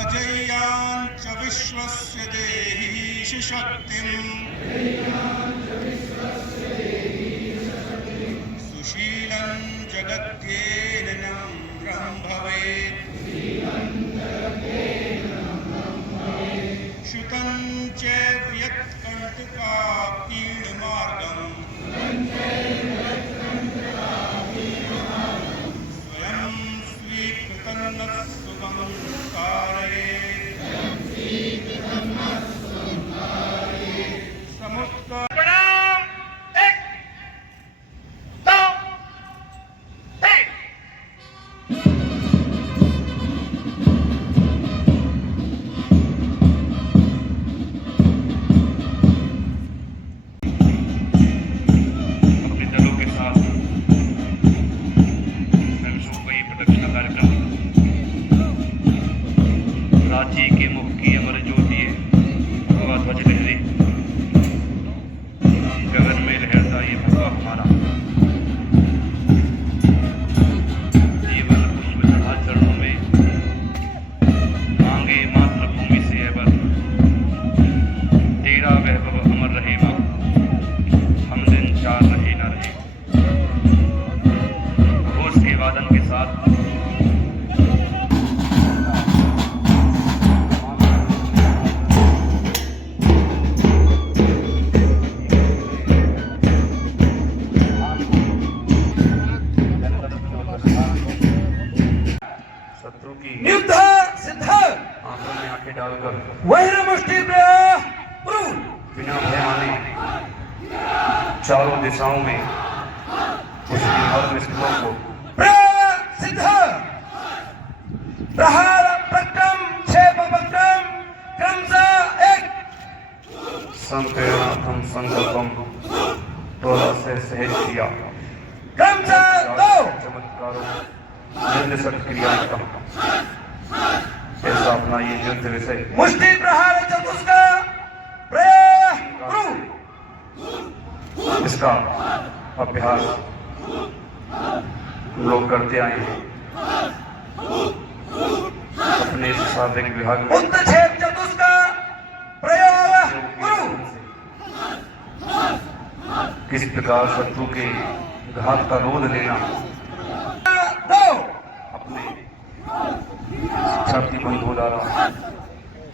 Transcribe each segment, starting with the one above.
अजय्याञ्च विश्वस्य देहीश शक्तिम् सुशीलं जगत्येन नम्रं भवेत् श्रुतं चैव यत्कण्टकाकीर्णमार्गम् स्वयं स्वीकृतं सुगमं कारयेत् समुक्त रांची के मुख की अमर ज्योति भगवा ध्वज लहरे, गगन में लहरता ये भगवा हमारा जीवन पुष्प चढ़ा चरणों में, मांगे मातृभूमि से अबर, तेरा वैभव अमर रहे माँ, हम दिन चार रहे न रहे। घोष के वादन के साथ शत्रु की नियुद्ध सिद्ध आंखों में आंखें डालकर वज्र मुष्टि बिना भय माने चारों दिशाओं में उसकी हर मिसलों को सिद्ध प्रहार प्रक्रम क्षेप उपक्रम क्रमशः एक संप्रेरणार्थम संकल्पम तोला से सहज किया क्रमशः दो चमत्कारों निर्दिष्ट क्रियात्मक ऐसा अपना ये युद्ध विषय मुष्टि प्रहार चतुष्क इसका अभ्यास लोग करते आए हैं अपने सार्वजनिक विभाग में उत्क्षेप चतुष्क प्रयोग किस प्रकार शत्रु के घात का रोध लेना दो अपने छाती बंधु द्वारा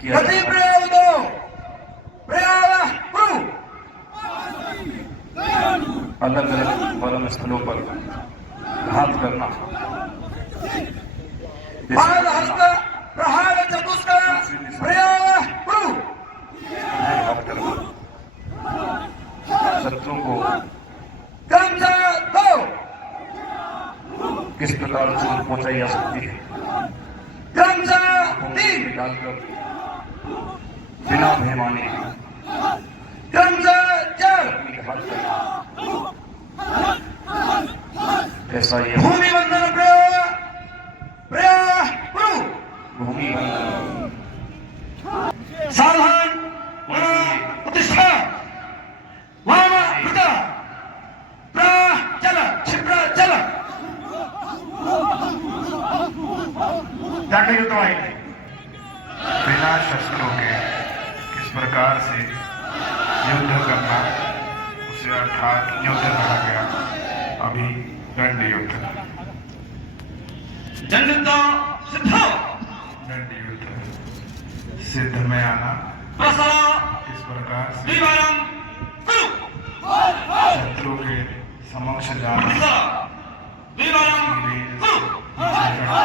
किया गति प्रयोग दो प्रयोग अलग अलग परम स्थलों पर घात करना पाद हस्त प्रहार चतुष्क प्रयोग घात करना शत्रु को क्रमशः दो किस प्रकार चोट पहुंचाई जा सकती है क्रमशः तीन डालकर बिना भय माने क्रमशः चार घात करना ऐसा ये भूमि बंधन प्रयोग प्रयोग भूमि सावधान प्रतिष्ठा वाम पिता चल क्षिप्र चल जाके तो आएंगे बिना शस्त्रों के किस प्रकार से युद्ध करना उसे अर्थात युद्ध कहा गया। अभी दंड युद्ध जन्नत सिद्ध दंड युद्ध सिद्ध में आना प्रसरा किस प्रकार से निवारण शत्रु के समक्ष जाना निवारण पीछे हटना,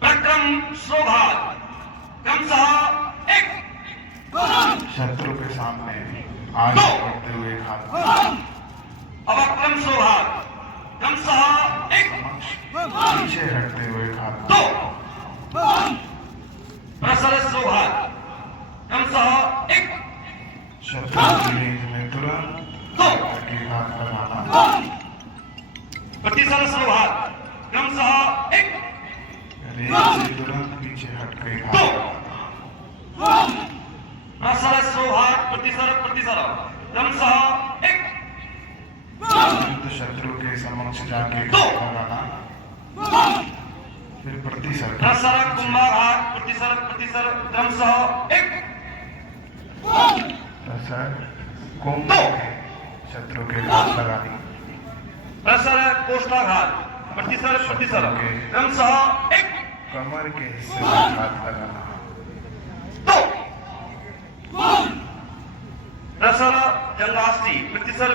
प्रक्रम शोभात क्रमशः एक शत्रु के सामने आगे बढ़ते हुए घात अवक्रम शोभात क्रमशः एक समक्ष पीछे हटते हुए घात दो प्रसर शोभात क्रमशः एक शत्रु की रेंज में तुरंत दो करके घात करवाना प्रतिसर शोभात क्रमशः एक रेंज से तुरंत पीछे हट के घात दो करवाना प्रसर शोभात प्रतिसर क्रमशः एक तुरंत शत्रु के समक्ष जाके घात करवाना फिर प्रतिसर प्रसर कुंभाघात प्रतिसर क्रमशः 1 प्रसर कुंभ शत्रु के घात लगानी प्रसर कोष्ठाघात प्रतिसर क्रमशः 1 कमर के हिस्से में घात लगाना 2 प्रसर जंघास्थि प्रतिसर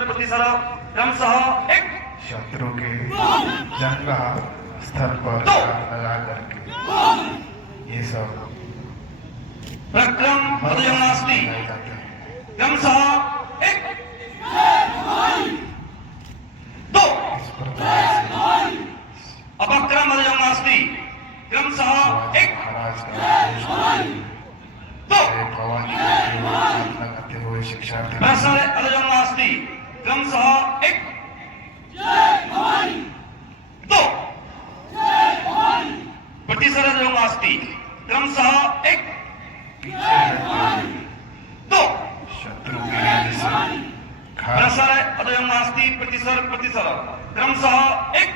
क्रमशः 1 शत्रु के जंगा स्थल पर घात लगा करके ये सब प्रक्रम हृदयनास्ति लगाए जाते हैं। क्रमशः 1 2 इस प्रकार से अपक्रम हृदयनास्ति क्रमशः 1 महाराज का आदेश दो भवन करते हुए घात लगाते हुए शिक्षार्थी प्रसर हृदयनास्ति क्रमशः 1 2 प्रतिसर हृदयनास्ति क्रमशः 1 पीछे हटते हुए 2 शत्रु के लिए से घात प्रसर हृदयनास्ति प्रतिसर क्रमशः 1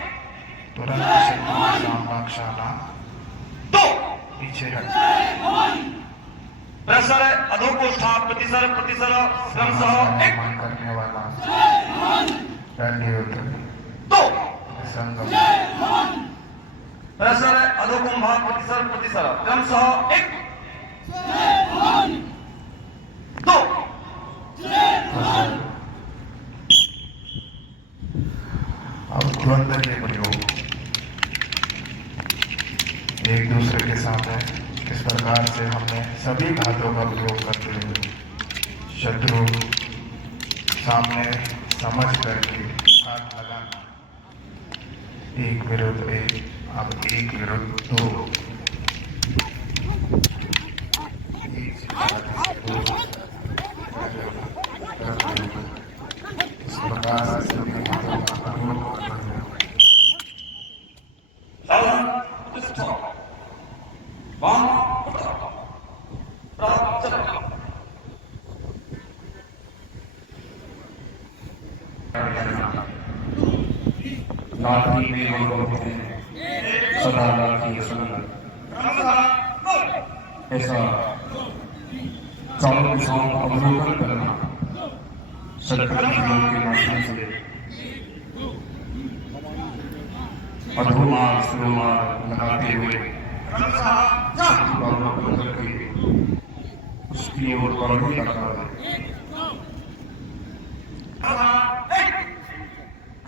तुरंत शत्रु का सामना क्षाना 2 पीछे हट प्रसर अधोकोष्ठा प्रतिसर क्रमशः 1 मन करने वाला दंड युद्ध 2 संगम प्रसर अधोकुंभा प्रतिसर क्रमशः 1 2 अब द्वंद्व के प्रयोग एक दूसरे के सामने इस प्रकार से हमने सभी घातों का प्रयोग करते हुए शत्रु सामने समझ करके घात लगाना एक विरुद्ध एक अब एक विरुद्ध दो एक से दो इस प्रकार से सभी घातों का प्रयोग करते हुए सावधान प्रतिष्ठा वाम प्राप्त लाठी में होते हैं सदा लाठी संग ऐसा चारों दिशाओं का अवलोकन करना शत्रु के माध्यम से अधोमार शिरोमार लगाते हुए शत्रु का अवलोकन करके उसकी ओर बढ़ने लगा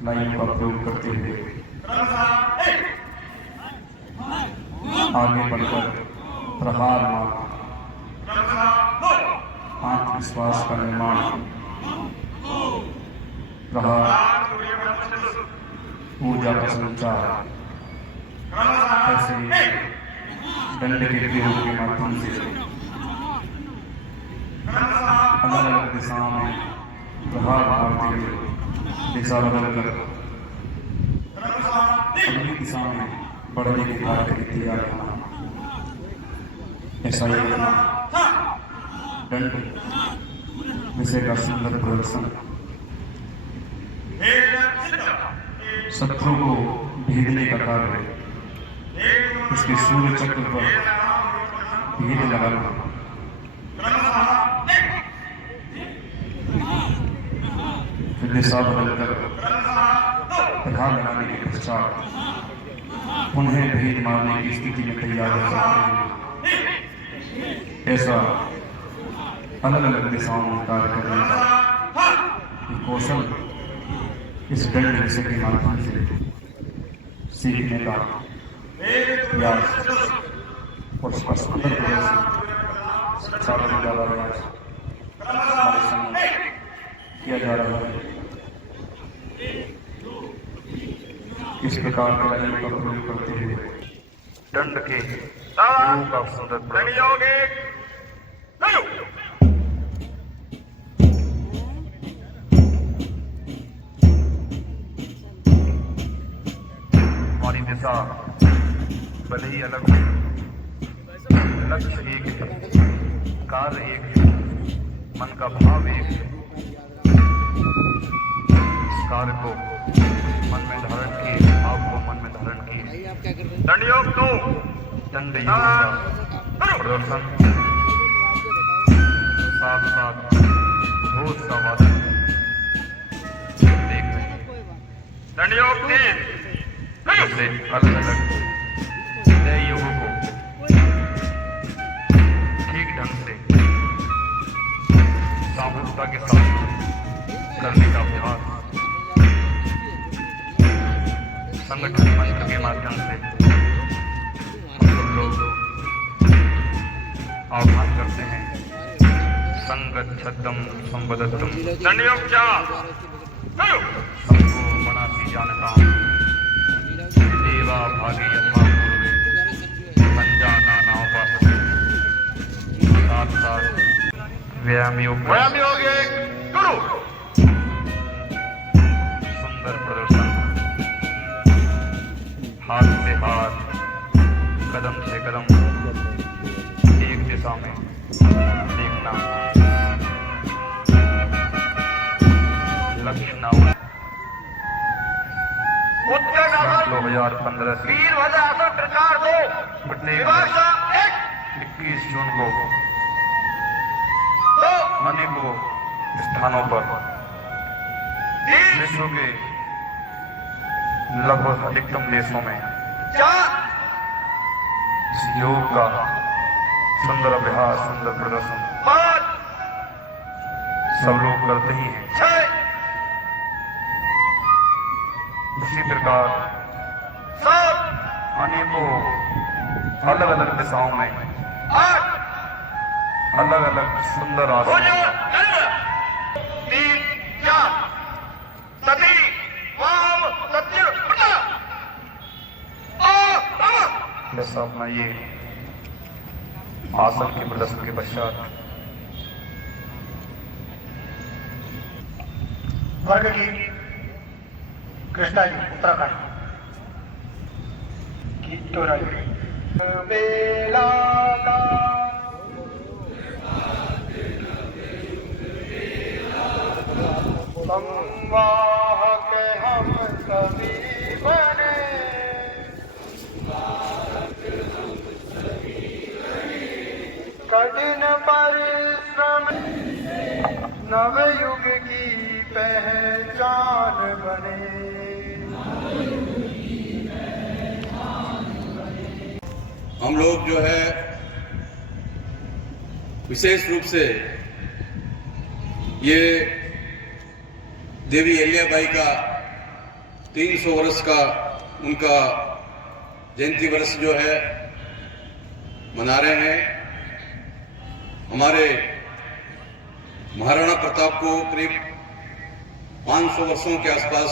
लाइन का प्रयोग करते हुए आगे बढ़कर प्रहार मार आत्मविश्वास का निर्माण प्रहार ऊर्जा का संचार ऐसे दंड के प्रयोग के माध्यम से अलग अलग दिशाओं में प्रहार मारते हुए दिशा बदलकर अगली दिशा में बढ़ने के कार्य के तैयार होना ऐसा ही दंड विषय का सुंदर प्रदर्शन शत्रु को भेदने का कार्य उसके सूर्य चक्र पर भेद लगाना फिर दिशा बदलकर प्रहार लगाने के पश्चात उन्हें भेद मारने की स्थिति में तैयार हो सकते हैं ऐसा अलग अलग दिशाओं में कार्य करने का कौशल इस दंड विषय के माध्यम से सीखने का प्रयास और सुंदर प्रदर्शन छात्रों द्वारा प्रयास हमारे सामने किया जा रहा है। इस प्रकार के लाइन का प्रयोग करते हुए दंड के प्रयोग का सुंदर प्रयोग हमारी दिशा भले ही अलग हो, लक्ष्य एक है, कार्य एक है, मन का भाव एक है। इस कार्य को मन में धारण किए, भाव को मन में धारण धारण किए। दंडयोग 2 दंड योग का प्रदर्शन, साथ साथ भूत का वादन देख रहे हैं। दंडयोग 3 जैसे अलग अलग नए युगों को ठीक ढंग से सामूहिकता के साथ करने का अभ्यास संगठन मंत्र के माध्यम से हम सब लोग आह्वान करते हैं। संगच्छदम संवदत्तम दंडयोग 4 शंभो मनासी जानता देवा भागे यथा पूर्वे संजाना नाउपासते। साथ साथ व्यायाम योग व्यायाम योग 1 गुरु सुंदर प्रदर्शन, हाथ से हाथ, कदम से कदम एक दिशा में देखना, लक्ष्य न हो। उत्तर आसन 2015 से वीरभद्र आसन प्रकार 2 प्रत्येक विभाषा 1 21 जून को 2 अनेकों स्थानों पर 3 विश्व के लगभग अधिकतम देशों में 4 इस योग का सुंदर अभ्यास, सुंदर प्रदर्शन 5 सब लोग करते ही हैं। 6 इसी प्रकार 7 अनेकों अलग अलग दिशाओं में 8 अलग अलग सुंदर हो आसन, जाओ 3 4 सती वाम सत्य पटा जैसा अपना ये आसन के प्रदर्शन के पश्चात वर्ग की कृष्णा जी उत्तराखंड की तोरा बेला का संवाहक हम सभी बने, कठिन परिश्रम नवयुग की पहचान बने। हम लोग जो है विशेष रूप से ये देवी अहिल्याबाई का 300 वर्ष का उनका जयंती वर्ष जो है मना रहे हैं। हमारे महाराणा प्रताप को करीब 500 वर्षों के आसपास,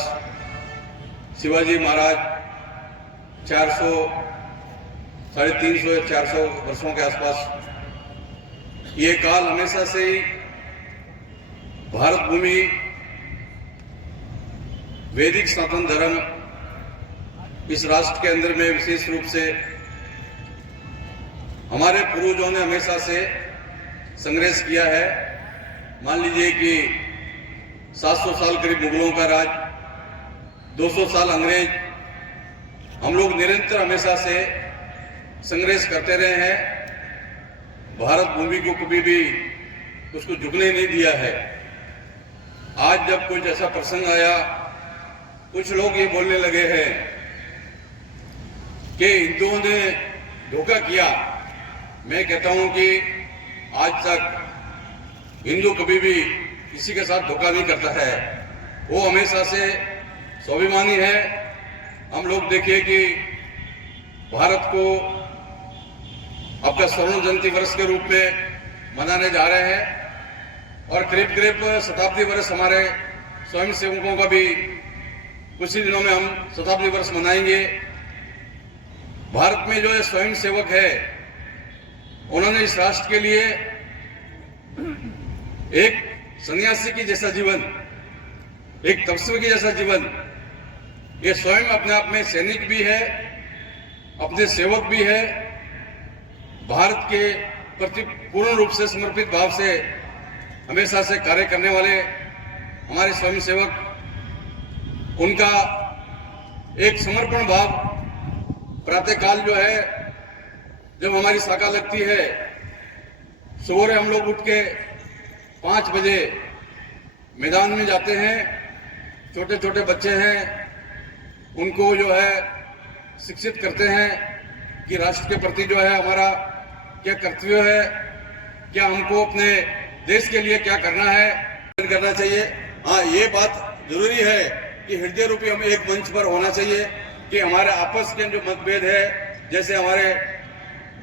शिवाजी महाराज 400, 350 या 400 वर्षों के आसपास। ये काल हमेशा से ही भारत भूमि वैदिक सनातन धर्म इस राष्ट्र के अंदर में विशेष रूप से हमारे पूर्वजों ने हमेशा से संघर्ष किया है। मान लीजिए कि 700 साल करीब मुगलों का राज, 200 साल अंग्रेज, हम लोग निरंतर हमेशा से संघर्ष करते रहे हैं। भारत भूमि को कभी भी उसको झुकने नहीं दिया है। आज जब कोई ऐसा प्रसंग आया, कुछ लोग ये बोलने लगे हैं कि हिंदुओं ने धोखा किया। मैं कहता हूं कि आज तक हिंदू कभी भी किसी के साथ धोखा नहीं करता है। वो हमेशा से स्वाभिमानी है। हम लोग देखिए कि भारत को आपका स्वर्ण जयंती वर्ष के रूप में मनाने जा रहे हैं और करीब करीब शताब्दी वर्ष हमारे स्वयं सेवकों का भी कुछ ही दिनों में हम शताब्दी वर्ष मनाएंगे। भारत में जो स्वयं सेवक है, उन्होंने इस राष्ट्र के लिए एक सन्यासी की जैसा जीवन, एक तपस्वी की जैसा जीवन, ये स्वयं अपने आप में सैनिक भी है, अपने सेवक भी है। भारत के प्रति पूर्ण रूप से समर्पित भाव से हमेशा से कार्य करने वाले हमारे स्वयं सेवक, उनका एक समर्पण भाव प्रातःकाल जो है जब हमारी शाखा लगती है, सुबह हम लोग उठ के 5 बजे मैदान में जाते हैं। छोटे छोटे बच्चे हैं, उनको जो है शिक्षित करते हैं कि राष्ट्र के प्रति जो है हमारा क्या कर्तव्य है, क्या हमको अपने देश के लिए क्या करना है, करना चाहिए। हाँ, ये बात जरूरी है कि हृदय रूपी हमें एक मंच पर होना चाहिए कि हमारे आपस के जो मतभेद है, जैसे हमारे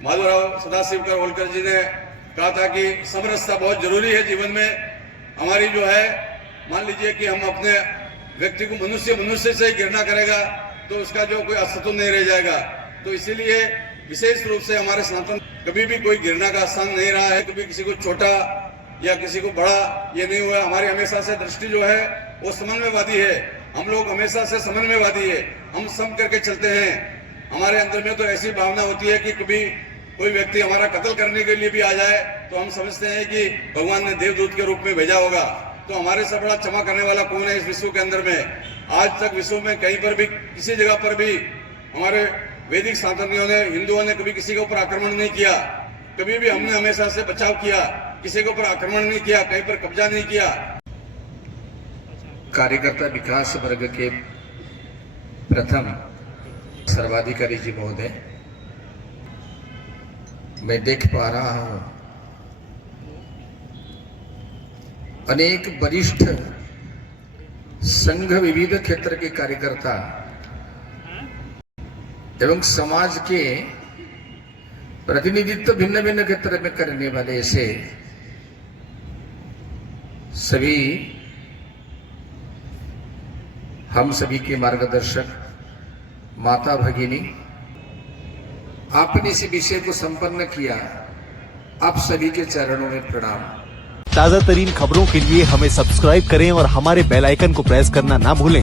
माधवराव सदाशिवकर होलकर जी ने कहा था कि समरसता बहुत जरूरी है जीवन में। हमारी जो है, मान लीजिए कि हम अपने व्यक्ति को मनुष्य से ही घृणा करेगा तो उसका जो कोई अस्तित्व नहीं रह जाएगा। तो इसीलिए विशेष रूप से हमारे सनातन कभी भी कोई घृणा का स्थान नहीं रहा है, कभी किसी को छोटा या किसी को बड़ा ये नहीं हुआ। हमारी हमेशा से दृष्टि जो है वो समन्वयवादी है। हम लोग हमेशा से समन्वयवादी है, हम सम करके चलते हैं। हमारे अंदर में तो ऐसी भावना होती है कि कभी कोई व्यक्ति हमारा कत्ल करने के लिए भी आ जाए तो हम समझते हैं कि भगवान ने देवदूत के रूप में भेजा होगा। तो हमारे से बड़ा क्षमा करने वाला कौन है इस विश्व के अंदर में? आज तक विश्व में कहीं पर भी किसी जगह पर भी हमारे वैदिक सनातनियों ने, हिंदुओं ने कभी किसी के ऊपर आक्रमण नहीं किया। कभी भी हमने हमेशा से बचाव किया, किसी के ऊपर आक्रमण नहीं किया, कहीं पर कब्जा नहीं किया। कार्यकर्ता विकास वर्ग के प्रथम सर्वाधिकारी जी महोदय, मैं देख पा रहा हूं अनेक वरिष्ठ संघ विविध क्षेत्र के कार्यकर्ता एवं समाज के प्रतिनिधित्व भिन्न भिन्न क्षेत्र में करने वाले ऐसे सभी हम सभी के मार्गदर्शक माता भगिनी, आपने इस विषय को संपन्न किया, आप सभी के चरणों में प्रणाम। ताजा तरीन खबरों के लिए हमें सब्सक्राइब करें और हमारे बेल आइकन को प्रेस करना ना भूलें।